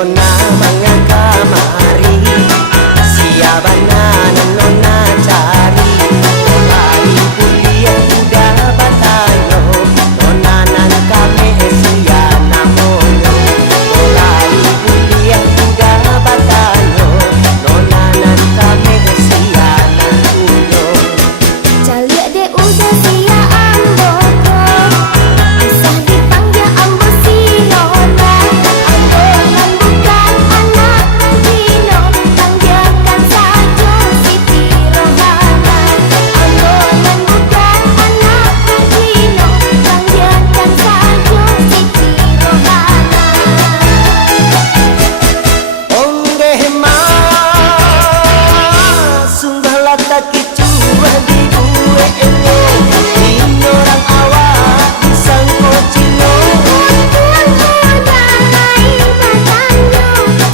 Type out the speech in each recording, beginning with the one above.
nona mangga kamari, siapa nona cari, mulai kuliah udah batanyo, nona nan kami sia namonyo, mulai kuliah udah batanyo, nona nan kami sia namonyo. Caliak dek udah sia amboko, bisa dipanggil ambo si nona. Ambo kan bukan anak Gino, panggilkan saja Siti Rohana. Ambo kan bukan anak Gino, panggilkan saja Siti Rohana. Onggeh mas, sungguhlah tak kicua di gue ini, orang awak disangko cino. Tuan udah main badanyo,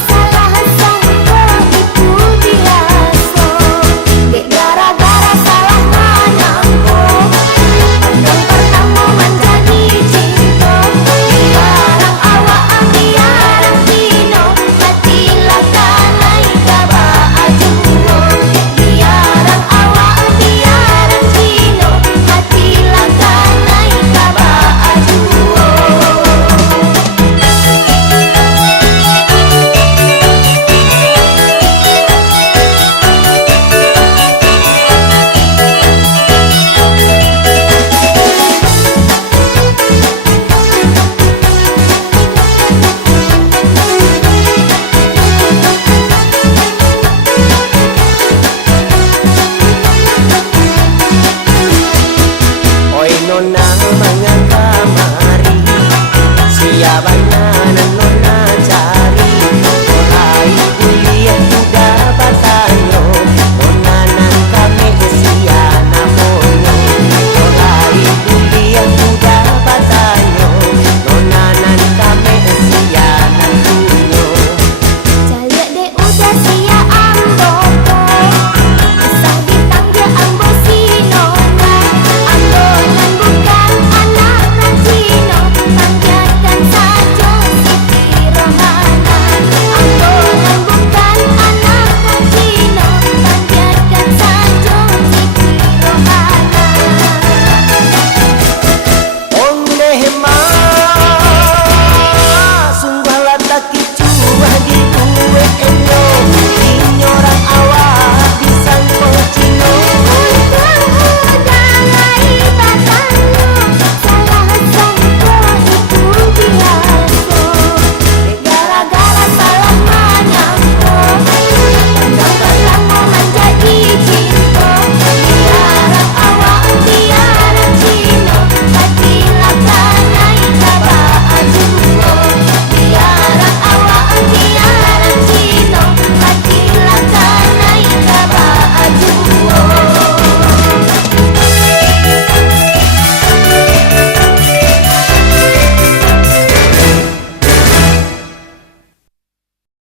salah sangko itu biasa. Dek gara-gara salah manangko, pandang pertama menjadi cinta. Biarang awak ambiarang Gino, hatilah kanai kaba ajuno. Biarang awak ambiarang Gino, hatilah kanai kaba ajuno. Oi nona mangga kamari, siapa